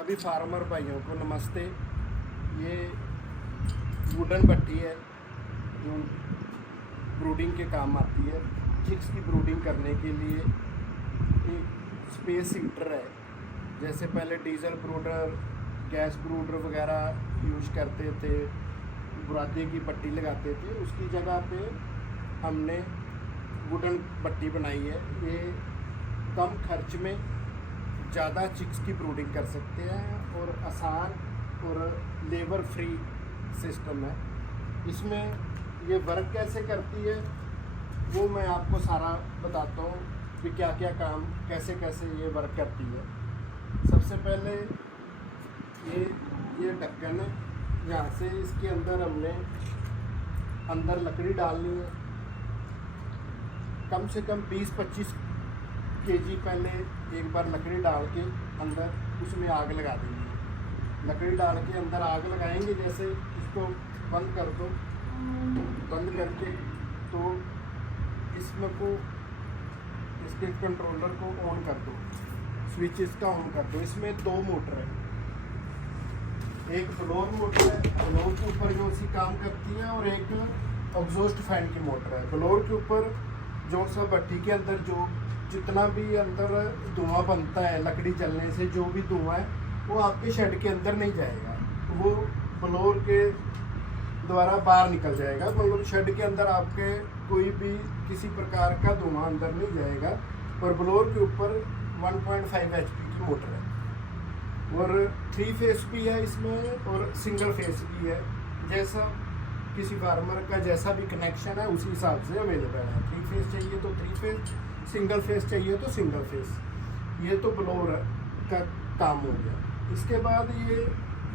सभी फार्मर भाइयों को नमस्ते। ये वुडन भट्टी है जो ब्रूडिंग के काम आती है। चिक्स की ब्रूडिंग करने के लिए एक स्पेस हीटर है। जैसे पहले डीजल ब्रूडर, गैस ब्रूडर वगैरह यूज करते थे, बुरादे की भट्टी लगाते थे, उसकी जगह पे हमने वुडन भट्टी बनाई है। ये कम खर्च में ज़्यादा चिक्स की ब्रूडिंग कर सकते हैं और आसान और लेबर फ्री सिस्टम है। इसमें ये वर्क कैसे करती है वो मैं आपको सारा बताता हूँ कि क्या क्या काम कैसे कैसे ये वर्क करती है। सबसे पहले ये ढक्कन है, यहाँ से इसके अंदर हमने अंदर लकड़ी डालनी है। कम से कम 20-25 केजी पहले एक बार लकड़ी डाल के अंदर उसमें आग लगा देंगे। लकड़ी डाल के अंदर आग लगाएंगे, जैसे इसको बंद कर दो, बंद करके तो इसमें को इसके कंट्रोलर को ऑन कर दो, स्विच इसका ऑन कर दो। इसमें 2 मोटर है, एक ब्लोअर मोटर है, ब्लोअर के ऊपर जो सी काम करती है, और एक एग्जॉस्ट फैन की मोटर है। ब्लोअर के ऊपर जो सा भट्टी के अंदर जो जितना भी अंदर धुआं बनता है लकड़ी जलने से, जो भी धुआं है वो आपके शेड के अंदर नहीं जाएगा, वो ब्लोअर के द्वारा बाहर निकल जाएगा। मतलब शेड के अंदर आपके कोई भी किसी प्रकार का धुआं अंदर नहीं जाएगा। और ब्लोअर के ऊपर 1.5 HP की मोटर है और 3 फेस भी है इसमें और सिंगल फेस भी है। जैसा किसी फार्मर का जैसा भी कनेक्शन है उसी हिसाब से अवेलेबल है। 3 फेस चाहिए तो 3 फेस, सिंगल फेस चाहिए तो सिंगल फेस। ये तो ब्लोअर का काम हो गया। इसके बाद ये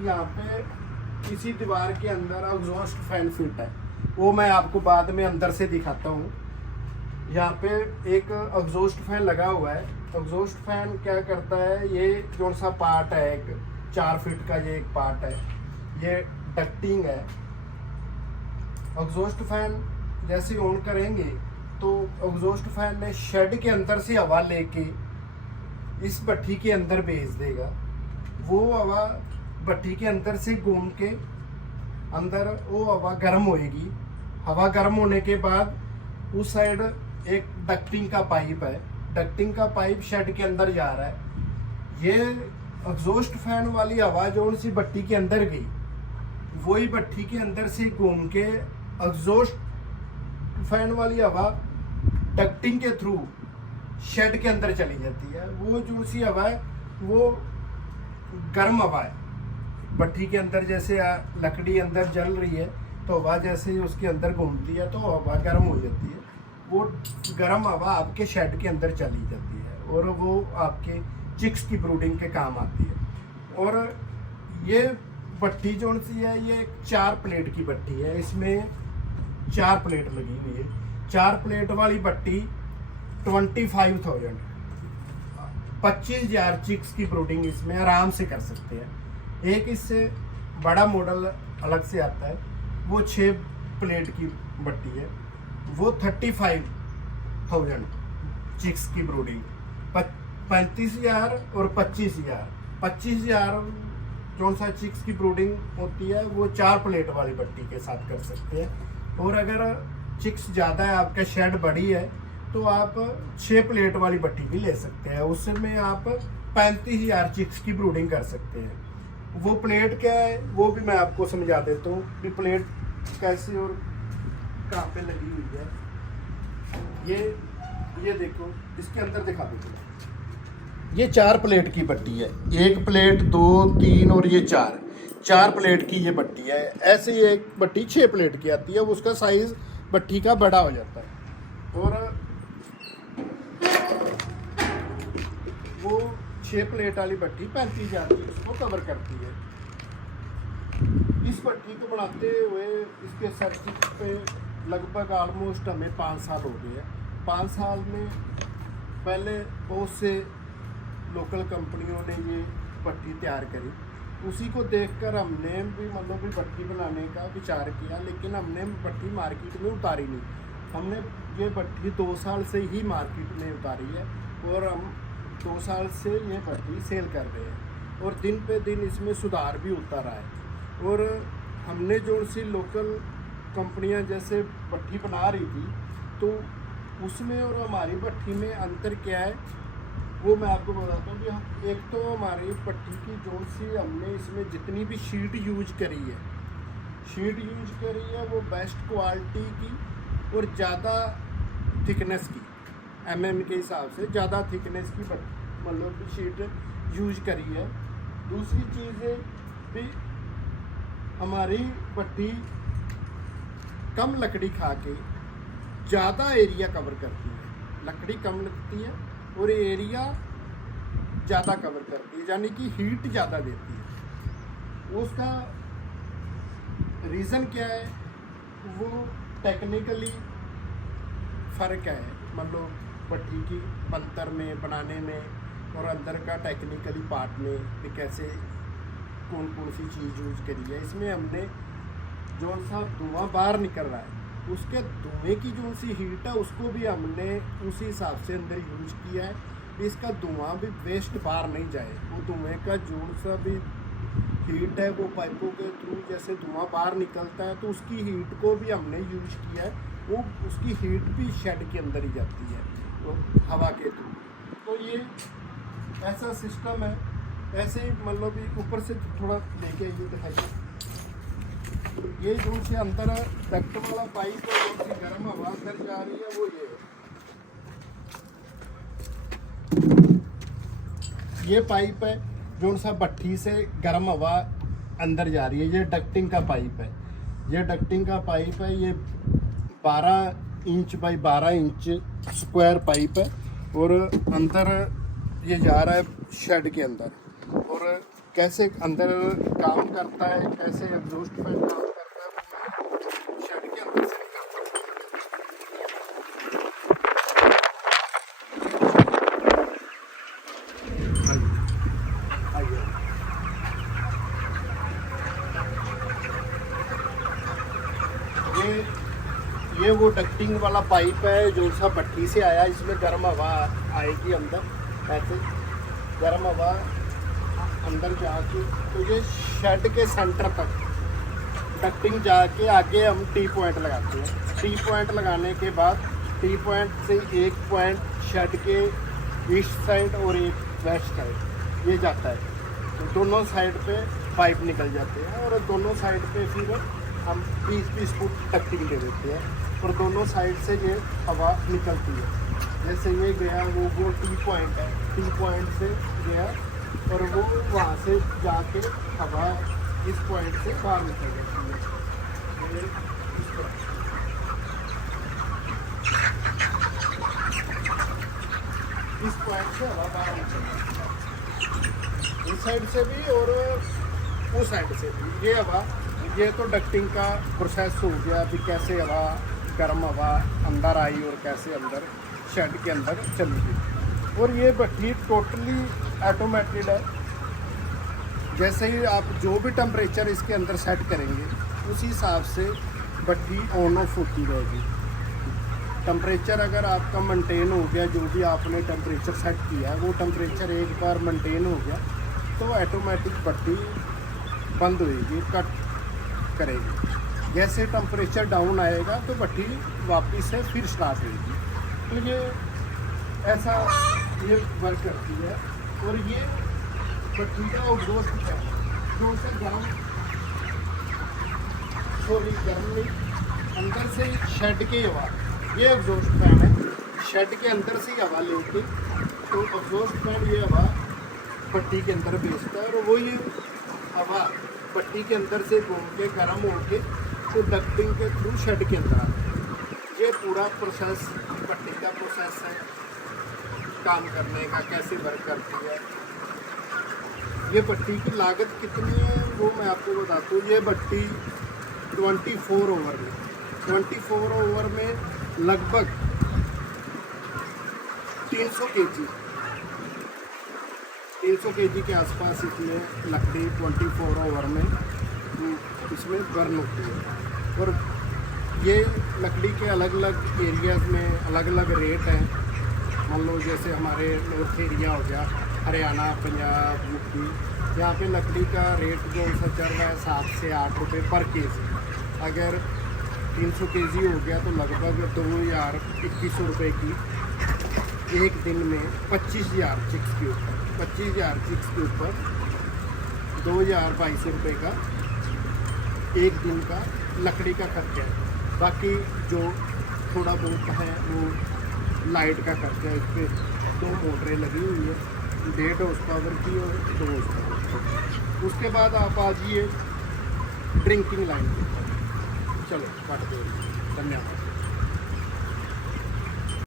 यहाँ पे इसी दीवार के अंदर एग्जॉस्ट फैन फिट है, वो मैं आपको बाद में अंदर से दिखाता हूँ। यहाँ पे एक एग्जॉस्ट फैन लगा हुआ है। एग्जॉस्ट फैन क्या करता है, ये जो सा पार्ट है एक 4 फीट का ये एक पार्ट है, ये डक्टिंग है। एग्जॉस्ट फैन जैसे ऑन करेंगे तो एग्जॉस्ट फैन ने शेड के अंदर से हवा लेके इस भट्टी के अंदर भेज देगा। वो हवा भट्टी के अंदर से घूम के अंदर वो हवा गर्म होएगी। हवा गर्म होने के बाद उस साइड एक डक्टिंग का पाइप है, डक्टिंग का पाइप शेड के अंदर जा रहा है। ये एग्जॉस्ट फैन वाली हवा जो सी भट्टी के अंदर गई, वही भट्टी के अंदर से घूम के एग्जॉस्ट फैन वाली हवा डक्टिंग के थ्रू शेड के अंदर चली जाती है। वो जो सी हवा है वो गर्म हवा है। भट्टी के अंदर जैसे लकड़ी अंदर जल रही है तो हवा जैसे ही उसके अंदर घूमती है तो हवा गर्म हो जाती है। वो गर्म हवा आपके शेड के अंदर चली जाती है और वो आपके चिक्स की ब्रूडिंग के काम आती है। और ये भट्टी जो सी है ये 4 प्लेट की भट्टी है। इसमें 4 प्लेट लगी हुई है। 4 प्लेट वाली भट्टी 25,000 25,000 चिक्स की ब्रूडिंग इसमें आराम से कर सकते हैं। एक इससे बड़ा मॉडल अलग से आता है, वो 6 प्लेट की भट्टी है, वो 35,000 चिक्स की ब्रूडिंग। 35,000 और 25,000। 25,000 जो सा चिक्स की ब्रूडिंग होती है वो 4 प्लेट वाली भट्टी के साथ कर सकते हैं। और अगर चिक्स ज़्यादा है, आपका शेड बड़ी है, तो आप 6 प्लेट वाली भट्टी भी ले सकते हैं। उसमें आप 35,000 चिक्स की ब्रूडिंग कर सकते हैं। वो प्लेट क्या है वो भी मैं आपको समझा देता हूँ कि प्लेट कैसे और कहाँ पे लगी हुई है। ये देखो, इसके अंदर दिखा दो। ये 4 प्लेट की भट्टी है, 1 प्लेट 2 3 और ये 4 प्लेट की ये भट्टी है। ऐसे ही एक भट्टी 6 प्लेट की आती है, उसका साइज भट्टी का बड़ा हो जाता है। और वो 6 प्लेट वाली भट्टी 35,000 की उसको कवर करती है। इस भट्टी को बनाते हुए इसके सर्किट पे लगभग ऑलमोस्ट हमें 5 साल हो गए हैं। 5 साल में पहले बहुत से लोकल कंपनियों ने ये भट्टी तैयार करी, उसी को देखकर हमने भी मतलब भी भट्टी बनाने का विचार किया, लेकिन हमने भट्टी मार्केट में उतारी नहीं। हमने ये भट्टी 2 साल से ही मार्केट में उतारी है और हम 2 साल से ये भट्टी सेल कर रहे हैं। और दिन पे दिन इसमें सुधार भी होता रहा है। और हमने जो सी लोकल कंपनियां जैसे भट्ठी बना रही थी, तो उसमें और हमारी भट्ठी में अंतर क्या है वो मैं आपको बताता हूँ। कि हम एक तो हमारी भट्ठी की जो सी हमने इसमें जितनी भी शीट यूज करी है वो बेस्ट क्वालिटी की और ज़्यादा थिकनेस की, mm के हिसाब से ज़्यादा थिकनेस की मतलब शीट यूज करी है। दूसरी चीज़ है कि हमारी भट्ठी कम लकड़ी खा के ज़्यादा एरिया कवर करती है। लकड़ी कम लगती है और एरिया ज़्यादा कवर करती है, यानी कि हीट ज़्यादा देती है। उसका रीज़न क्या है, वो टेक्निकली फ़र्क है, मतलब भट्ठी की बनतर में, बनाने में और अंदर का टेक्निकली पार्ट में कि कैसे कौन कौन सी चीज़ यूज करी है। इसमें हमने जो सा धुआं बाहर निकल रहा है उसके धुएं की जो सी हीट है उसको भी हमने उसी हिसाब से अंदर यूज किया है। इसका धुआं भी वेस्ट बाहर नहीं जाए, वो धुएं का जो सा भी हीट है वो पाइपों के थ्रू जैसे धुआं बाहर निकलता है तो उसकी हीट को भी हमने यूज किया है। वो उसकी हीट भी शेड के अंदर ही जाती है तो हवा के थ्रू। तो ये ऐसा सिस्टम है। ऐसे ही मतलब ऊपर से थोड़ा लेके ये दिखाइए, ये जो से अंदर डक्ट वाला पाइप है, जो सी गर्म हवा अंदर जा रही है वो ये पाइप है जो सा भट्ठी से गर्म हवा अंदर जा रही है। ये डक्टिंग का पाइप है, ये डक्टिंग का पाइप है। ये 12 inch by 12 inch square pipe है और अंदर ये जा रहा है शेड के अंदर। और कैसे अंदर काम करता है, कैसे एग्जॉस्ट फैन काम करता है वो शेड के अंदर से ये वो डक्टिंग वाला पाइप है जो सा भट्ठी से आया। इसमें गर्म हवा आएगी अंदर, ऐसे गर्म हवा अंदर जाके तो ये शेड के सेंटर तक डक्टिंग जाके आगे हम टी पॉइंट लगाते हैं। टी पॉइंट लगाने के बाद टी पॉइंट से एक पॉइंट शेड के ईस्ट साइड और एक वेस्ट साइड ये जाता है। तो दोनों साइड पे पाइप निकल जाते हैं और दोनों साइड पे फिर हम 20-20 फुट डक्टिंग दे देते हैं और दोनों साइड से ये हवा निकलती है। जैसे ये गया वो टी पॉइंट है, टी पॉइंट से गया और वो वहाँ से जाके हवा इस पॉइंट से बाहर निकल जाती है। इस पॉइंट से हवा बाहर निकल जाती है, इस साइड से भी और उस साइड से भी। ये हवा, ये तो डक्टिंग का प्रोसेस हो गया कि कैसे हवा गर्म हवा अंदर आई और कैसे अंदर शेड के अंदर चली गई। और ये भट्ठी टोटली ऑटोमेटेड है। जैसे ही आप जो भी टेम्परेचर इसके अंदर सेट करेंगे उसी हिसाब से भट्ठी ऑन ऑफ होती रहेगी। टेम्परेचर अगर आपका मेंटेन हो गया, जो भी आपने टेम्परेचर सेट किया है वो टेम्परेचर एक बार मेंटेन हो गया तो ऑटोमेटिक भट्ठी बंद होएगी, कट करेगी। जैसे टेम्परेचर डाउन आएगा तो भट्ठी वापस से फिर स्टार्ट होगी। तो ये ऐसा ये वर्क करती है। और ये भट्ठी का एग्जॉस्ट है जो से गर्म नहीं, अंदर से शेड की हवा, ये एग्जॉस्ट फैन है, शेड के अंदर से हवा लेके तो एग्जॉस्ट फैन ये हवा भट्ठी के अंदर भेजता है और वो ये हवा भट्ठी के अंदर से घूम के गर्म होके तो डक्टिंग के थ्रू शेड के अंदर आता है। ये पूरा प्रोसेस भट्ठी का प्रोसेस है काम करने का, कैसे वर्क करती है। ये भट्टी की लागत कितनी है वो मैं आपको बताता हूँ। ये भट्टी 24 ओवर में लगभग 300 केजी के आसपास इसमें लकड़ी 24 ओवर में इसमें बर्न होती है। और ये लकड़ी के अलग अलग एरियाज़ में अलग अलग रेट हैं। मान लो जैसे हमारे नॉर्थ एरिया हो गया हरियाणा, पंजाब, यूपी, यहाँ पे लकड़ी का रेट जो सा चल रहा है 7 से 8 रुपये पर केजी। अगर 300 केजी हो गया तो लगभग 2100 रुपये की एक दिन में 25,000 चिक्स के ऊपर 25,000 चिक्स के ऊपर 2,200 रुपये का एक दिन का लकड़ी का खर्चा है। बाकी जो थोड़ा बहुत है वो लाइट का खर्चा है। इस पर 2 मोटरें लगी हुई है, 1.5 हॉर्स पावर की और 2 हॉर्स पावर। उसके बाद आप आ जाइए ड्रिंकिंग लाइन पे। चलो काट दो। धन्यवाद।